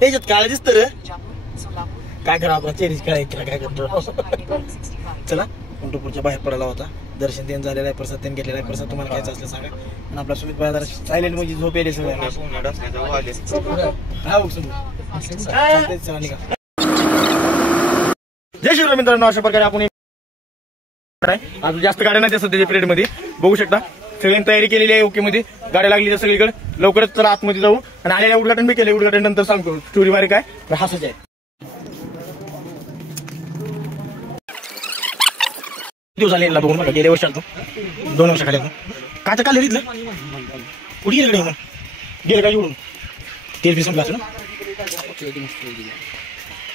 त्याच्यात काळ दिसत रे काय करा आपला चेरीच काय काय करतो चला पंढरपूरच्या बाहेर पडायला होता दर्शन त्यांनी झालेलं आहे प्रसाद त्यांनी घेतलेला आहे प्रसाद तुम्हाला खायचं असलं सांगा आणि आपला सुमित बाजार सायलेंट म्हणजे झोप येईल सगळं जय शिवराय मित्रांनो अशा प्रकारे आपण अजून जास्त गाड्या नाही सध्याच्या पिरियड मध्ये बघू शकता सगळ्यांनी तयारी केलेली आहे ओके मध्ये गाड्या लागली सगळीकडे लवकरच चला आतमध्ये जाऊ आणि आलेल्या उद्घाटन बी केले उद्घाटन नंतर सांगतो स्टोरी बारे काय हसायचं आहे दिवस आले बघून मला गेल्या वर्षी आलतो 2 वर्ष खाली काय काल घेतलं कुठे गेलं कडे गेलं काय उडून तेल बी संपला ना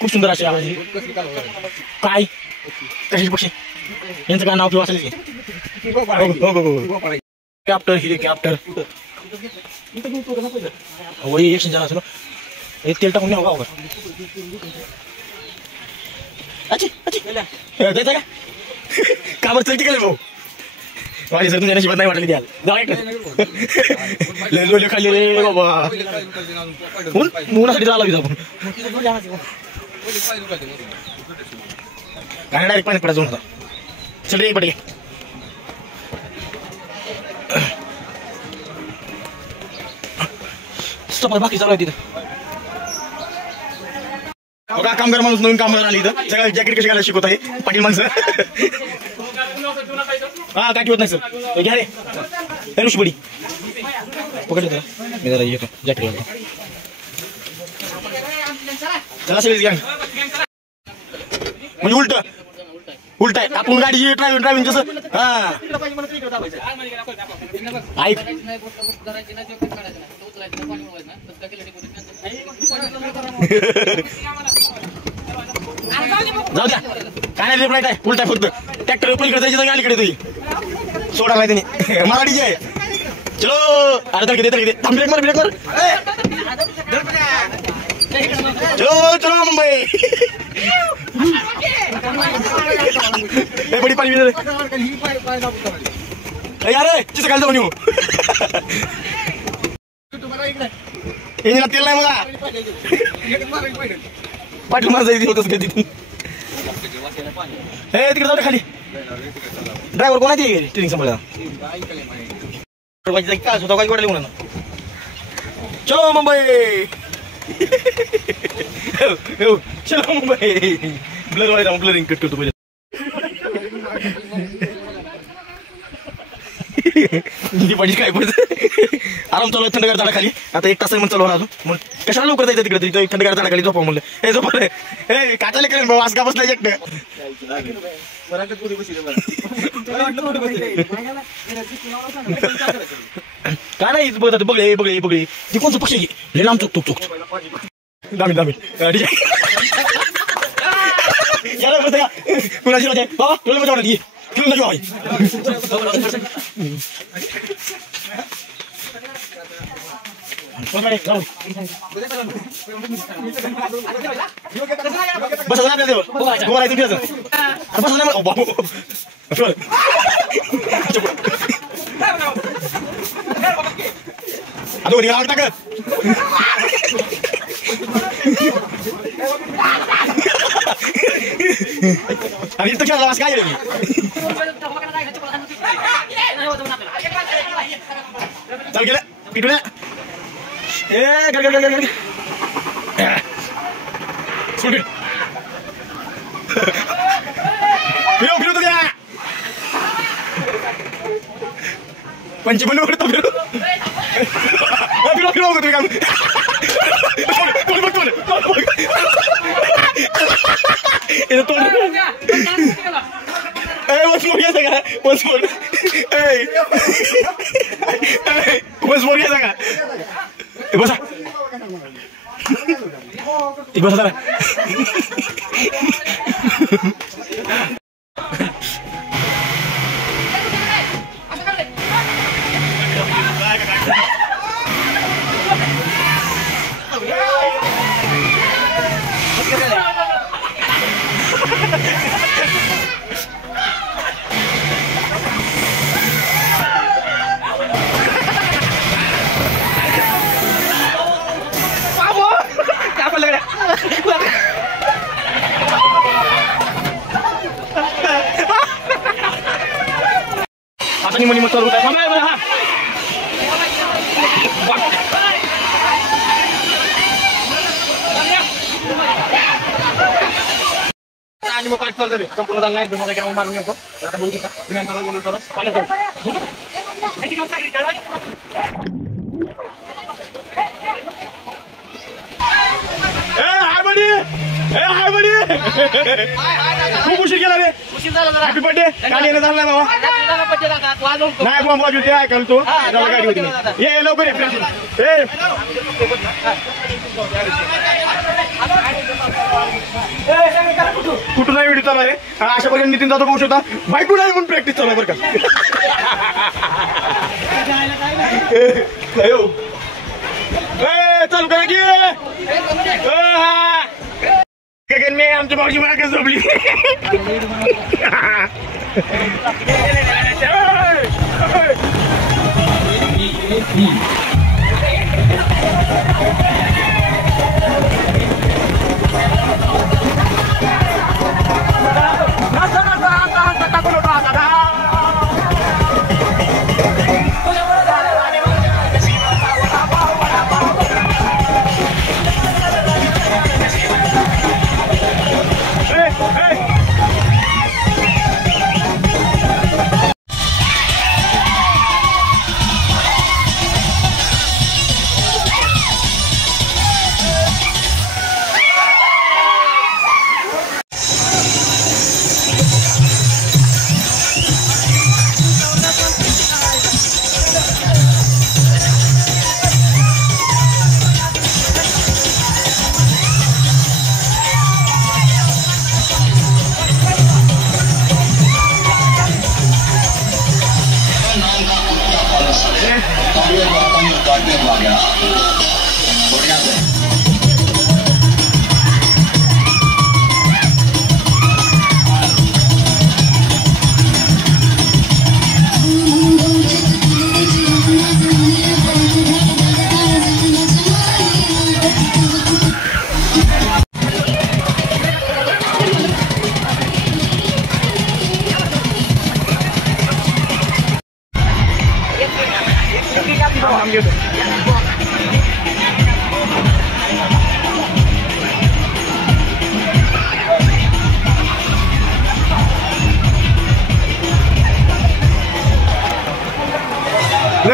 खूप सुंदर असे आवाज काय कशी पक्षी यांचं काय नाव किंवा असेल कॅप्टर हेलिकॉप्टर वही एक्शन झाला असं एक तेल टाकून नाही का अच्छा का बरं चलती केलं भाऊ माझी सर तुमच्या नशिबात नाही वाटली द्याल लोले खाल्ले रे बाबा मुलासाठी जावं लागेल आपण काय डायरेक्ट पाणी पडायचं होता चल रे पडले बाकी चालू आहे तिथं बघा कामगार माणूस नवीन कामगार आली इथं सगळं जॅकेट कशी घालायला शिकवत आहे पाटील माणसं हा काय होत नाही सर घ्या रे ऋषीबडी पकडलं त्याला मी जरा येतो जॅकेट घालतो चला सगळीच घ्या म्हणजे उलट आहे आपण गाडी ड्रायव्हिंग कसं हा ऐक जाऊ द्या काय नाही राईट आहे उलट आहे फक्त ट्रॅक्टर पलीकडे जायची जागी अलीकडे तुझी सोडायला त्यांनी मराठी आहे चलो अरे तर किती थांब ब्रेक मार चलो चलो मुंबई बडी पाणी यार तिचं काय जाऊन येऊ इंजिनात तेल नाही मला पाटील माझा होतच का तिथून हे तिकडे जाऊ खाली ड्रायव्हर कोणाची ट्रेनिंग सांभाळा काय स्वतः काही वाटले म्हणून चलो मुंबई चलो मुंबई ब्लर वाले जाऊन ब्लरिंग कट करतो पहिले पाहिजे काय पडतं आराम चालू आहे थंडगार झाडा खाली आता 1 तास चालू अजून मग कशाला लवकर जायचं तिकडे तिथं थंडगार झाडा खाली झोपा म्हणलं हे झोपा हे काटायला करेन भाऊ आज का बसला एकटं काय नाही बघ बघले ती कोणचं पक्ष घे लांब चुक दामी कुणाची राजा बाबा तुला मजा वाटत घेऊन नका भाई बस बाबू टाक आणि इथं खेळला काय चल गेलं पिटूया फिरू तुझ्या पंचमन फिरू तुम्ही काम बसा निम निम चालू होत आहे हा आणि मग काय चालतं संपूर्ण झालं नाही तुम्हाला काय मारून येतो आता बोलू का विमानतळाला बोलू तर खूप उशीर केला रे हॅपी बर्थडे काल येणं झालं नाही बाबा नाही बॉम्ब वाजू ते ऐकाल तो गाडी होती ये लवकर ये कुठून नाही व्हिडिओ चालू आहे अशा प्रकारे नितीन जाधव बघू शकता बायको नाही म्हणून प्रॅक्टिस चालू आहे बरं का चालू करा की मी आमच्या भाऊजी मला कसं झोपली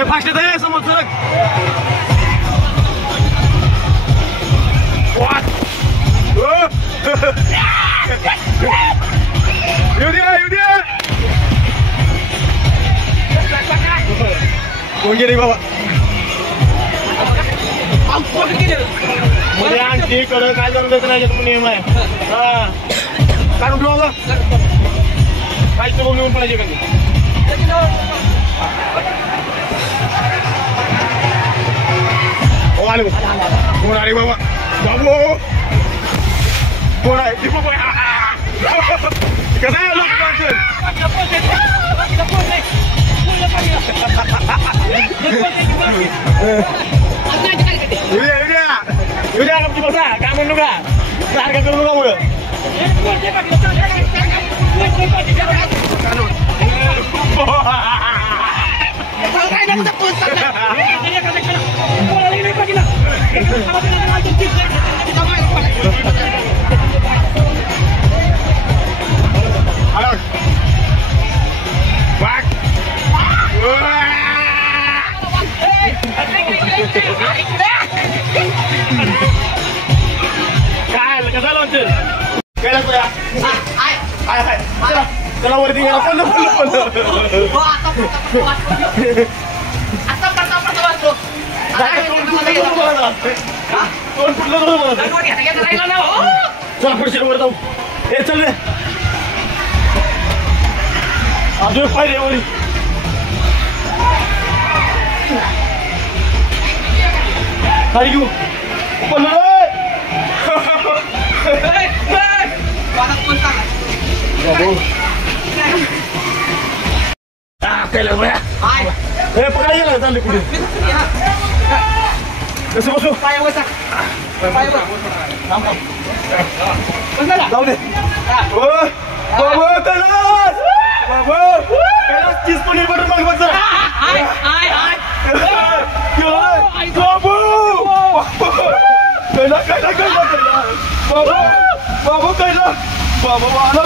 फास्ट आहे समोर सर कोण गेले बाबा मध्ये आणखी कडं काय जाऊन द्यायचं नाही नियम आहे हा काढून ठेवा बाबा काहीच बघून येऊन पाहिजे का कोण आले बाबा बाबू कोण आहे दीपक कसं आहे उद्या आमची बसा काय म्हणू का सारखं करू नका मुलं काय कसं लावते चला वरती गेला पण चला पुढच्या वर जाऊ हे चल रे अजून पाहिजे वरी खाली घेऊ पण पकडा गेला चालले कुठे कसं बसू जाऊ दे चीज पनीर बटर मसाला जरा बाबू कैला कैला कैला कैला बाबू बाबू कैला बाबू आला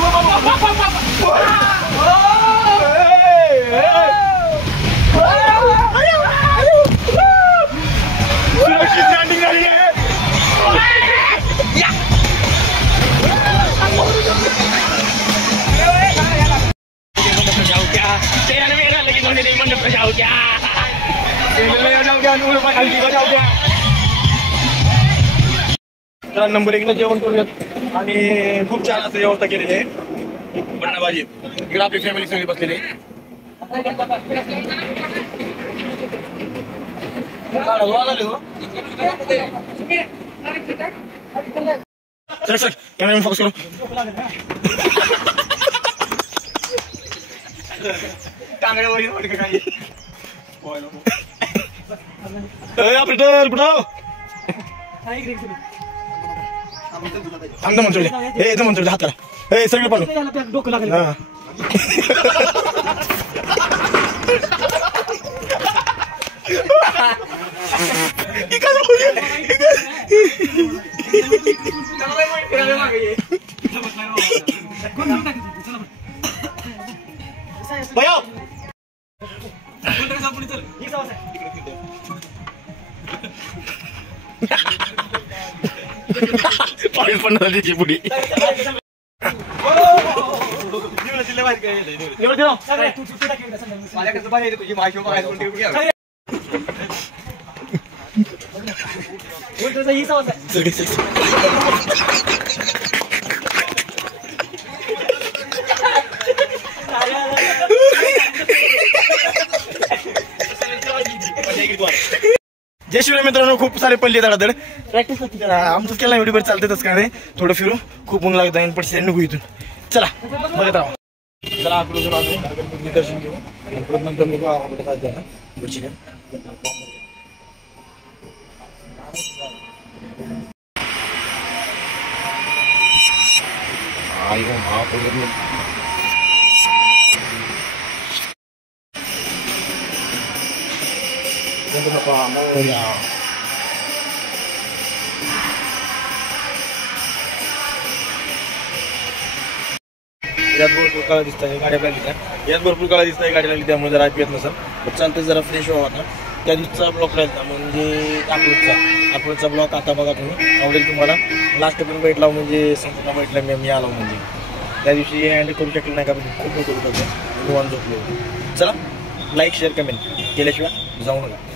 सुरक्षित लँडिंग झाली आहे नंबर 1 ला जेवण करूयात आणि खूप छान असं व्यवस्था केलेली आहे बन्नाबाजी इकडे आपली फॅमिली सगळी बसलेली आहे सर सर कॅमेरा फोकस करो टांगड्यावर काही ऑपरेटर बुडाव थांबतो म्हणतो हे येतो म्हणतो हाताला हे सगळं पण डोकं लागलं पाणी पण त्याची पुढी तुझी भाषा जय शिवराय मित्रांनो खूप सारे पल्ले धडाधड प्रॅक्टिस आमचं केला एवढी बरं चालतच का रे थोडं फिरू खूप ऊन लागत आहे पण निघू इथून चला बघत राहा चला आपण दर्शन घेऊ नंतर यात भरपूर काळा दिसत आहे गाड्या लागल्या यात भरपूर काळा दिसत आहे गाडी लागली त्यामुळे जरा ऐकत नसेल चालतं जरा फ्रेश व्हावा आता त्या दिवसचा ब्लॉक राहिला म्हणजे अकलूजचा ब्लॉक आता बघा तुम्ही आवडेल तुम्हाला लास्ट पण भेटला म्हणजे संपूर्ण भेटला मी आलो म्हणजे त्या दिवशी हँडल करू शकलो नाही का खूप करू शकतो निवांत झोपलो चला लाईक शेअर कमेंट केल्याशिवाय जाऊ नका